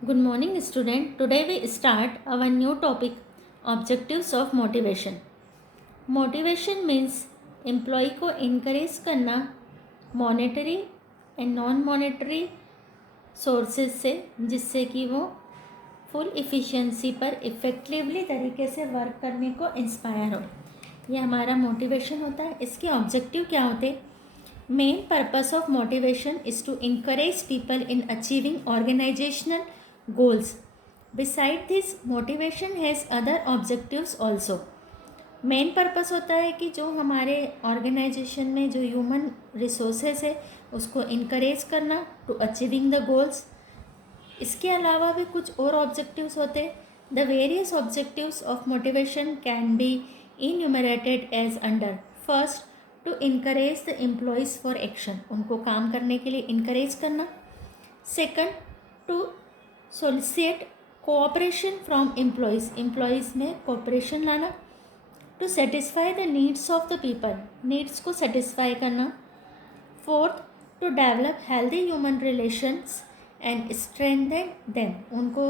Good morning, student. Today we start our new topic, objectives of motivation. Motivation means employee को encourage करना monetary and non-monetary sources से, जिससे कि वो full efficiency पर effectively तरीके से वर्क करने को इंस्पायर हो. ये हमारा मोटिवेशन होता है. इसके ऑब्जेक्टिव क्या होते? Main purpose of motivation is to encourage people in achieving organizational goals. Beside this, motivation has other objectives also. Main purpose होता है कि जो हमारे ऑर्गेनाइजेशन में जो ह्यूमन रिसोर्सेज है उसको इनकरेज करना टू अचीविंग द गोल्स. इसके अलावा भी कुछ और ऑब्जेक्टिव्स होते हैं. The various objectives of motivation can be enumerated as under. First, to encourage the employees for action, उनको काम करने के लिए इनकरेज करना. Second, to solicit cooperation from employees में कोऑपरेशन लाना. To satisfy the needs of the people, needs को satisfy करना. Fourth, to develop healthy human relations and strengthen them, उनको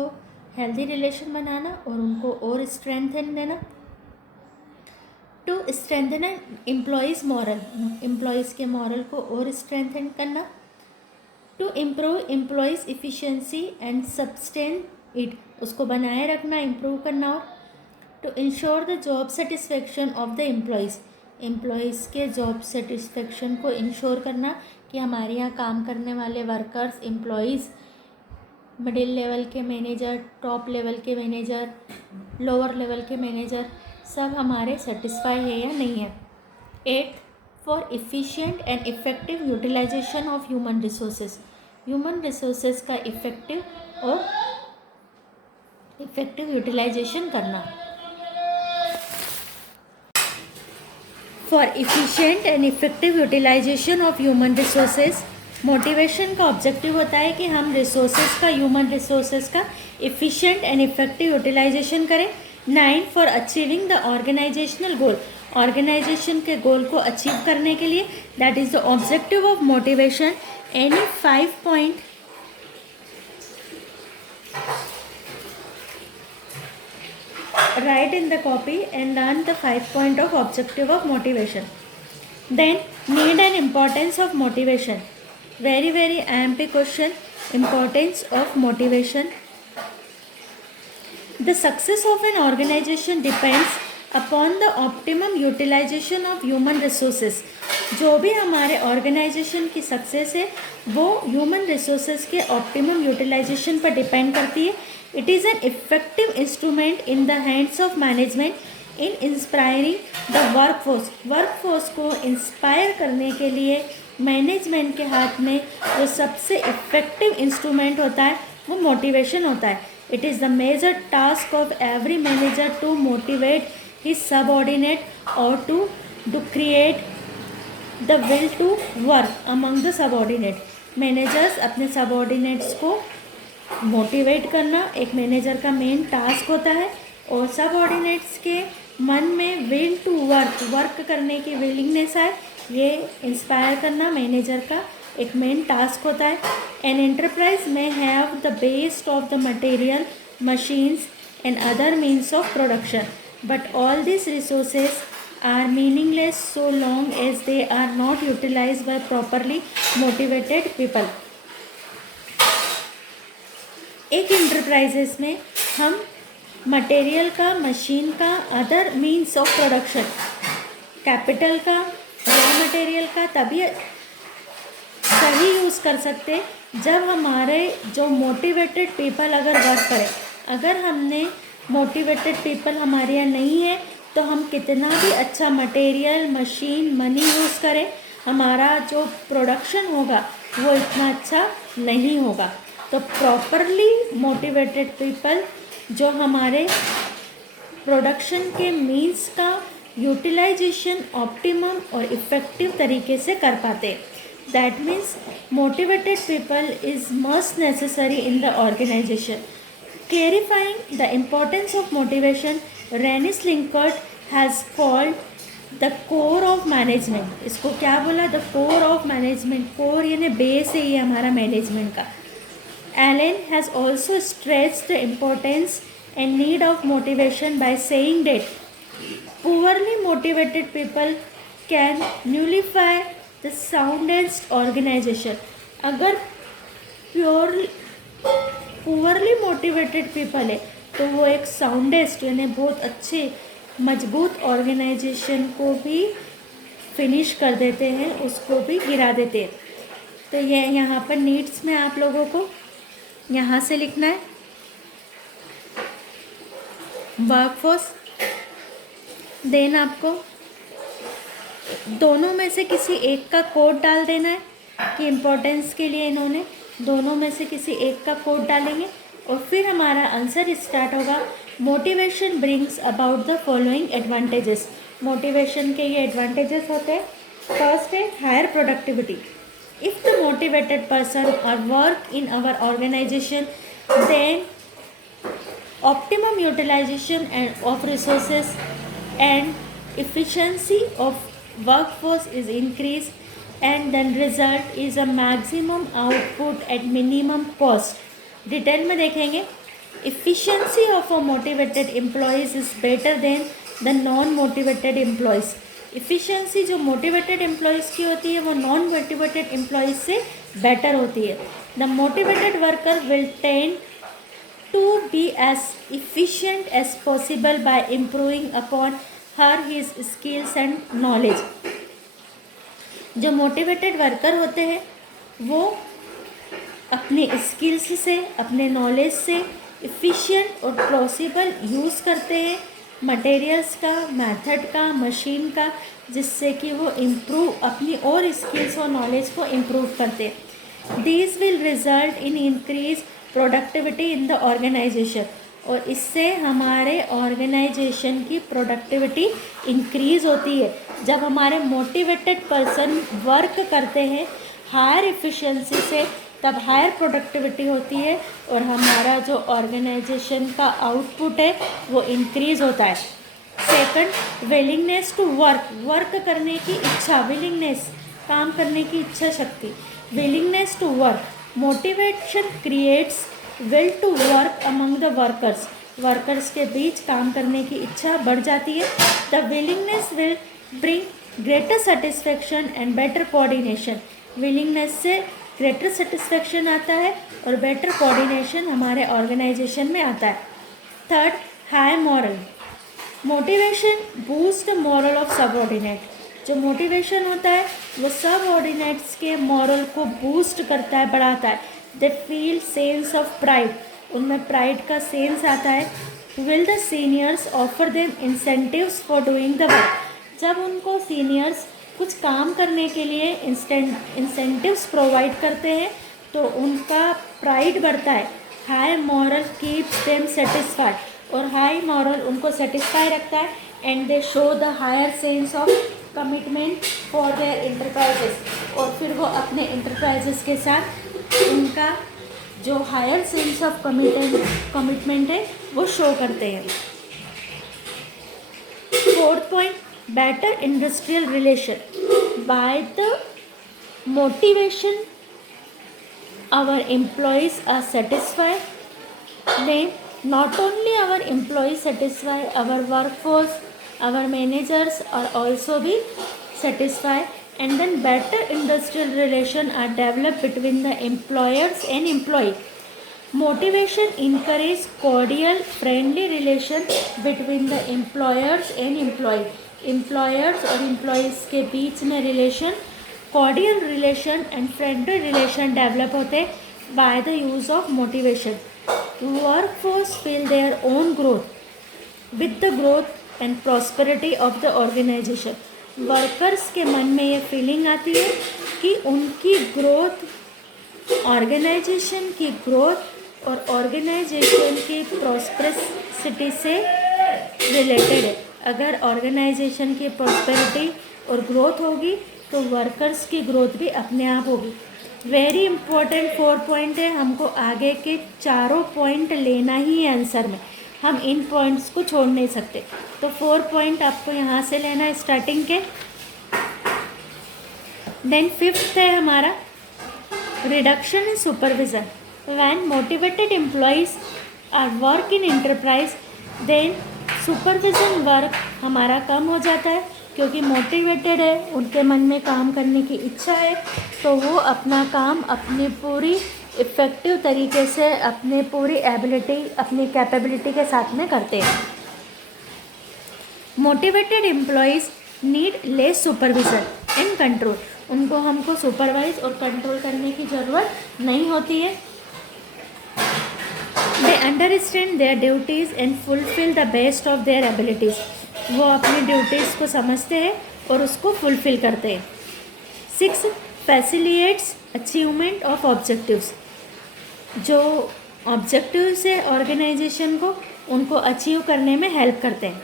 हेल्दी रिलेशन बनाना और उनको और स्ट्रेंथन देना. To strengthen employees moral, employees के मॉरल को और स्ट्रेंथन करना. To improve employees efficiency and sustain it, उसको बनाए रखना, इम्प्रूव करना. और to ensure the job satisfaction of the employees के जॉब सेटिस्फेक्शन को इंश्योर करना कि हमारे यहाँ काम करने वाले वर्कर्स, एम्प्लॉयज़, मिडिल लेवल के मैनेजर, टॉप लेवल के मैनेजर, लोअर लेवल के मैनेजर, सब हमारे सेटिस्फाई है या नहीं है. 8, for efficient and effective utilisation of human resources, human resources का इफ़ेक्टिव यूटिलाइजेशन करना. For efficient and effective utilisation of human resources, motivation का ऑब्जेक्टिव होता है कि हम रिसोर्सेज का, ह्यूमन रिसोर्सेज का इफ़िशिएंट एंड इफ़ेक्टिव यूटिलाइजेशन करें. 9, for achieving the organisational goal, organisation के गोल को अचीव करने के लिए, that is the objective of motivation. Any 5 point write in the copy and learn the 5 point of objective of motivation. Then need and importance of motivation. Very IMP question, importance of motivation. The success of an organization depends upon the optimum utilization of human resources. जो भी हमारे organisation की success है वो human resources के optimum utilisation पर depend करती है. It is an effective instrument in the hands of management in inspiring the workforce को इंस्पायर करने के लिए मैनेजमेंट के हाथ में जो सबसे इफेक्टिव इंस्ट्रूमेंट होता है वो मोटिवेशन होता है. It is the major task of every manager to motivate his subordinate और to create the will to work among the subordinate. Managers अपने सबऑर्डिनेट्स को मोटिवेट करना एक मैनेजर का मेन टास्क होता है और सबऑर्डिनेट्स के मन में विल टू वर्क करने की विलिंगनेस है, ये इंस्पायर करना मैनेजर का एक मेन टास्क होता है. एन एंटरप्राइज में have the best of the material, machines and other means of production, but all this resources are meaningless so long as they are not utilized by properly motivated people. एक enterprises में हम material का, machine का, other means of production, capital का, raw material का तभी सही use कर सकते जब हमारे जो मोटिवेटेड पीपल अगर वर्क करें. अगर हमने मोटिवेटेड पीपल हमारे यहाँ नहीं है तो हम कितना भी अच्छा मटेरियल, मशीन, मनी यूज़ करें, हमारा जो प्रोडक्शन होगा वो इतना अच्छा नहीं होगा. तो प्रॉपरली मोटिवेटेड पीपल जो हमारे प्रोडक्शन के मीन्स का यूटिलाइजेशन ऑप्टिमम और इफ़ेक्टिव तरीके से कर पाते. That means motivated people is must necessary in the organisation. Clarifying the importance of motivation, Rennie Slinkert has called the core of management. इसको क्या बोला? The core of management. core यानी base है ये हमारा मैनेजमेंट का. Allen has also stressed the importance and need of motivation by saying that poorly motivated people can nullify the soundest organization. अगर purely poorly motivated people है तो वो एक साउंडेस्ट यानी बहुत अच्छे मजबूत ऑर्गेनाइजेशन को भी फिनिश कर देते हैं, उसको भी गिरा देते हैं. तो ये यहाँ पर नीड्स में आप लोगों को यहाँ से लिखना है वर्कफोर्स. देन आपको दोनों में से किसी एक का कोड डाल देना है कि इम्पोर्टेंस के लिए इन्होंने दोनों में से किसी एक का कोड डालेंगे और फिर हमारा आंसर स्टार्ट होगा. Motivation brings about the following advantages. Motivation के ये एडवांटेजेस होते हैं. फर्स्ट है higher productivity. If the motivated person और work in our organisation then optimum utilization and of resources and efficiency of workforce is increased, and then result is a maximum output at minimum cost. Detail में देखेंगे. efficiency of a motivated employees is better than the non motivated employees. efficiency जो motivated employees की होती है वो non motivated employees से better होती है. the motivated worker will tend to be as efficient as possible by improving upon her his skills and knowledge. जो motivated worker होते हैं वो अपने स्किल्स से अपने नॉलेज से इफ़िशिएंट और पॉसिबल यूज़ करते हैं मटेरियल्स का, मेथड का, मशीन का, जिससे कि वो इम्प्रूव अपनी और स्किल्स और नॉलेज को इम्प्रूव करते हैं. This will result in increase productivity in the organisation. और इससे हमारे ऑर्गेनाइजेशन की प्रोडक्टिविटी इंक्रीज़ होती है. जब हमारे मोटिवेटेड पर्सन वर्क करते हैं हायर एफिशिएंसी से तब हायर प्रोडक्टिविटी होती है और हमारा जो ऑर्गेनाइजेशन का आउटपुट है वो इंक्रीज़ होता है. सेकंड विलिंगनेस टू वर्क करने की इच्छा. विलिंगनेस काम करने की इच्छा शक्ति. Willingness to work. Motivation creates will to work among the workers. Workers के बीच काम करने की इच्छा बढ़ जाती है. The willingness will bring greater satisfaction and better coordination. Willingness से ग्रेटर सेटिस्फेक्शन आता है और बेटर कोऑर्डिनेशन हमारे ऑर्गेनाइजेशन में आता है. Third high moral. Motivation boost moral of subordinate. जो मोटिवेशन होता है वो सब ऑर्डिनेट्स के मॉरल को बूस्ट करता है, बढ़ाता है. They feel sense of pride. उनमें प्राइड का सेंस आता है. Will the seniors offer them incentives for doing the work. जब उनको सीनियर्स कुछ काम करने के लिए इंसेंटिव्स प्रोवाइड करते हैं तो उनका प्राइड बढ़ता है. High morale keeps them satisfied. और हाई मॉरल उनको सेटिस्फाई रखता है. And they show the higher sense of commitment for their enterprises. और फिर वो अपने इंटरप्राइजेस के साथ उनका जो हायर सेंस ऑफ कमिटमेंट है वो शो करते हैं. Fourth point better industrial relation. By the motivation our employees are satisfied. Then not only our employees satisfied, our workforce, our managers are also be satisfied, and then better industrial relation are developed between the employers and employee. Motivation encourage cordial friendly relation between the employers and employee. employers और employees के बीच में relation cordial relation and friendly relation develop होते by the use of motivation. Workforce feel their own growth with the growth and prosperity of the organization. Workers के मन में ये feeling आती है कि उनकी ग्रोथ ऑर्गेनाइजेशन की ग्रोथ और ऑर्गेनाइजेशन की प्रॉस्पेरिटी से रिलेटेड है. अगर ऑर्गेनाइजेशन की प्रॉस्पेरिटी और ग्रोथ होगी तो वर्कर्स की ग्रोथ भी अपने आप होगी. वेरी इंपॉर्टेंट 4 पॉइंट है. हमको आगे के चारों पॉइंट लेना ही है आंसर में. हम इन पॉइंट्स को छोड़ नहीं सकते. तो 4 पॉइंट आपको यहाँ से लेना है स्टार्टिंग के. देन फिफ्थ है हमारा reduction in supervision. When motivated employees are work in enterprise, then supervision work हमारा कम हो जाता है, क्योंकि मोटिवेटेड है, उनके मन में काम करने की इच्छा है, तो वो अपना काम अपनी पूरी इफ़ेक्टिव तरीके से, अपनी पूरी एबिलिटी, अपनी कैपेबिलिटी के साथ में करते हैं. Motivated employees need less supervision and control. उनको हमको सुपरवाइज और कंट्रोल करने की ज़रूरत नहीं होती है. They understand their duties and fulfil the best of their abilities. वो अपनी ड्यूटीज़ को समझते हैं और उसको फुलफिल करते हैं. 6. Facilitates achievement of objectives. जो ऑब्जेक्टिव्स है ऑर्गेनाइजेशन को, उनको अचीव करने में हेल्प करते हैं.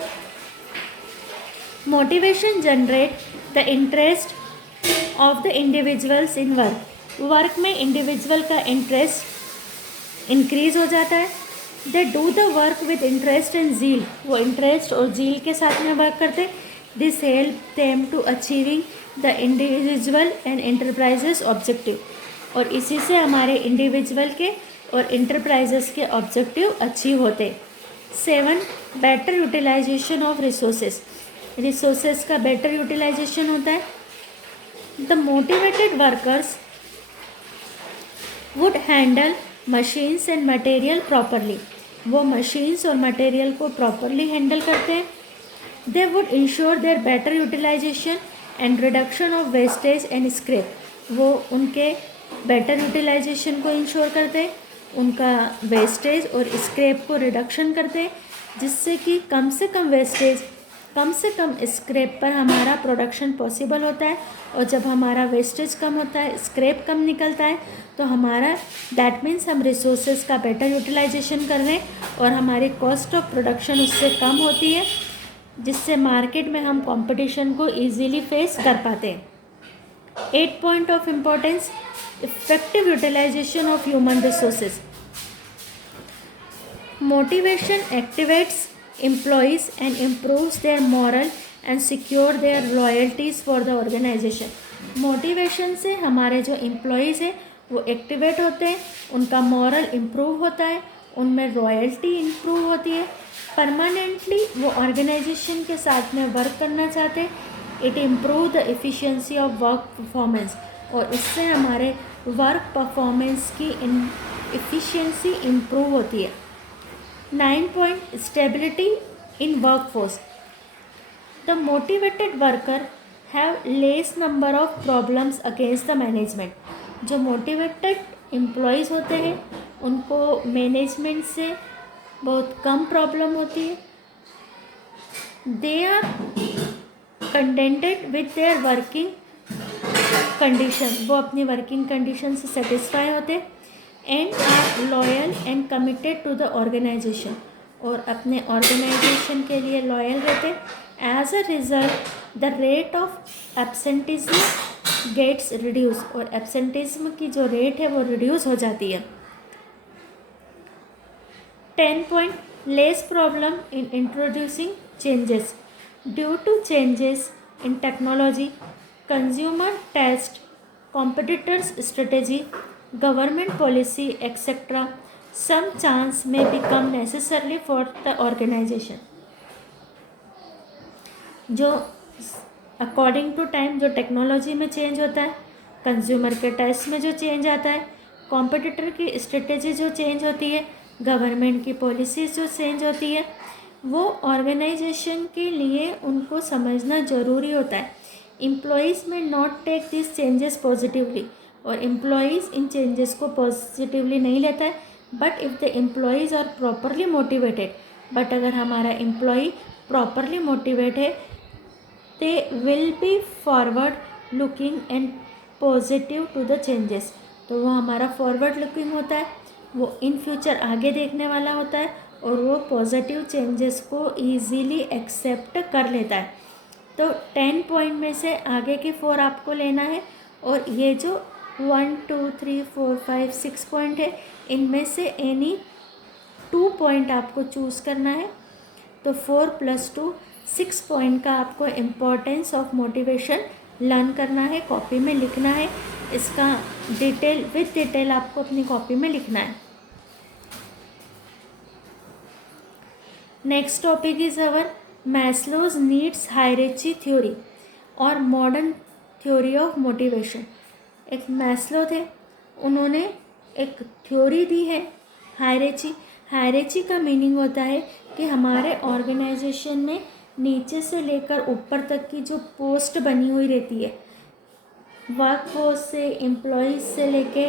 Motivation generate the interest of the individuals in work. Work में इंडिविजुअल का इंटरेस्ट इंक्रीज़ हो जाता है. They do the work with interest and zeal. वो इंटरेस्ट और ज़ील के साथ में वर्क करते. This help them to achieving the individual and enterprises objective. और इसी से हमारे इंडिविजुअल के और इंटरप्राइजेस के ऑब्जेक्टिव अचीव होते. 7. Better utilisation of resources. Resources का बेटर यूटिलाइजेशन होता है. The motivated workers would handle machines and material properly. वो मशीन्स और मटेरियल को प्रॉपरली हैंडल करते हैं. They would ensure their better utilisation and reduction of wastage and scrap. वो उनके बेटर यूटिलाइजेशन को इंश्योर करते हैं, उनका वेस्टेज और स्क्रैप को रिडक्शन करते हैं, जिससे कि कम से कम वेस्टेज, कम से कम स्क्रैप पर हमारा प्रोडक्शन पॉसिबल होता है. और जब हमारा वेस्टेज कम होता है, स्क्रैप कम निकलता है, तो हमारा दैट मीन्स हम रिसोर्सेज का बेटर यूटिलाइजेशन कर रहे हैं और हमारी कॉस्ट ऑफ प्रोडक्शन उससे कम होती है, जिससे मार्केट में हम कंपटीशन को ईजीली फेस कर पाते हैं. 8 point of importance. Effective utilisation of human resources. Motivation activates employees and improves their moral and secure their loyalties for the organization. Motivation से हमारे जो एम्प्लॉयज़ हैं वो एक्टिवेट होते हैं, उनका मॉरल इम्प्रूव होता है, उनमें रॉयल्टी इम्प्रूव होती है, परमानेंटली वो ऑर्गेनाइजेशन के साथ में वर्क करना चाहते हैं. It improve the efficiency of work performance. और इससे हमारे वर्क परफॉर्मेंस की एफिशिएंसी इम्प्रूव होती है. 9 point. Stability in workforce. The motivated worker have less number of problems against the management. जो motivated employees होते हैं उनको मैनेजमेंट से बहुत कम प्रॉब्लम होती है. They are contented with their working condition. वो अपनी वर्किंग कंडीशन से सेटिस्फाई होते हैं. And are loyal and committed to the organisation. और अपने ऑर्गेनाइजेशन के लिए लॉयल रहते. As a result the rate of absenteeism gets reduce. और एब्सेंटिज्म की जो रेट है वो रिड्यूस हो जाती है. 10 point. Less problem in introducing changes. Due to changes in technology, consumer taste, competitors strategy, government policy etc., some chance may become necessary for the organization. जो according to time जो technology में change होता है, consumer के test में जो change आता है, कॉम्पिटिटर की स्ट्रेटेजी जो चेंज होती है, गवर्नमेंट की पॉलिसीज जो चेंज होती है, वो ऑर्गेनाइजेशन के लिए उनको समझना ज़रूरी होता है. Employees may not take this changes positively. और एम्प्लॉयज़ इन चेंजेस को पॉजिटिवली नहीं लेता है. But if the employees are properly motivated, but अगर हमारा एम्प्लॉय प्रॉपरली मोटिवेट है, they will be forward looking and positive to the changes. तो वो हमारा फॉरवर्ड लुकिंग होता है, वो इन फ्यूचर आगे देखने वाला होता है और वो पॉजिटिव चेंजेस को ईजीली एक्सेप्ट कर लेता है. तो 10 पॉइंट में से आगे के 4 आपको लेना है. और ये जो 1 2 3 4 5 6 पॉइंट है, इनमें से एनी 2 पॉइंट आपको चूज़ करना है. तो 4 + 2 6 पॉइंट का आपको इम्पोर्टेंस ऑफ मोटिवेशन लर्न करना है, कॉपी में लिखना है, इसका डिटेल विद डिटेल आपको अपनी कॉपी में लिखना है। Next topic is our Maslow's needs hierarchy theory और मॉडर्न थ्योरी ऑफ मोटिवेशन। एक मैस्लो थे, उन्होंने एक थ्योरी दी है हायरार्ची। हायरार्ची का मीनिंग होता है कि हमारे ऑर्गेनाइजेशन में नीचे से लेकर ऊपर तक की जो पोस्ट बनी हुई रहती है, वर्क फोर्स से एम्प्लॉयज़ से लेके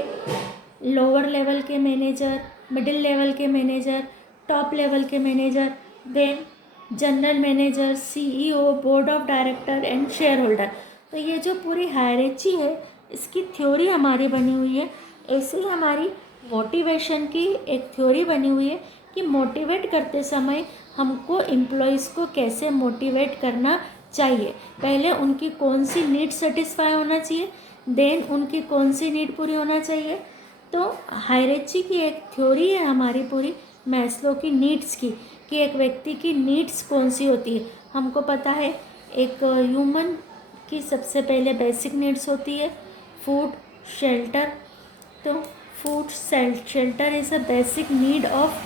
लोअर लेवल के मैनेजर, मिडिल लेवल के मैनेजर, टॉप लेवल के manager, then general manager, CEO, board of director and share holder. तो ये जो पूरी हायरार्ची है, इसकी थ्योरी हमारी बनी हुई है। ऐसे ही हमारी मोटिवेशन की एक थ्योरी बनी हुई है कि मोटिवेट करते समय हमको एम्प्लॉयज़ को कैसे मोटिवेट करना चाहिए। पहले उनकी कौन सी नीड सेटिस्फाई होना चाहिए, देन उनकी कौन सी नीड पूरी होना चाहिए। तो हायरार्ची की एक थ्योरी है हमारी पूरी मैस्लो की नीड्स की, कि एक व्यक्ति की नीड्स कौन सी होती है। हमको पता है एक ह्यूमन की सबसे पहले बेसिक नीड्स होती है फूड, शेल्टर। तो food, shelter is a basic need of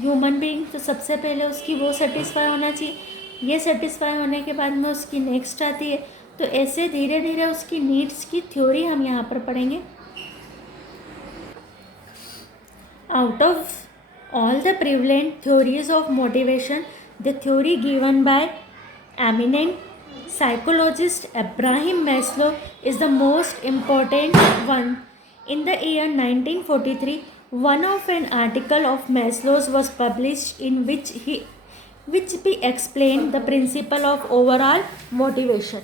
human being. तो सबसे पहले उसकी वो सेटिस्फाई होना चाहिए। ये सेटिस्फाई होने के बाद में उसकी नेक्स्ट आती है। तो ऐसे धीरे धीरे उसकी नीड्स की थ्योरी हम यहाँ पर पढ़ेंगे। Out of all the prevalent theories of motivation, the theory given by eminent psychologist Abraham Maslow is the most important one. In the year 1943, one of an article of Maslow's was published in which he explained the principle of overall motivation.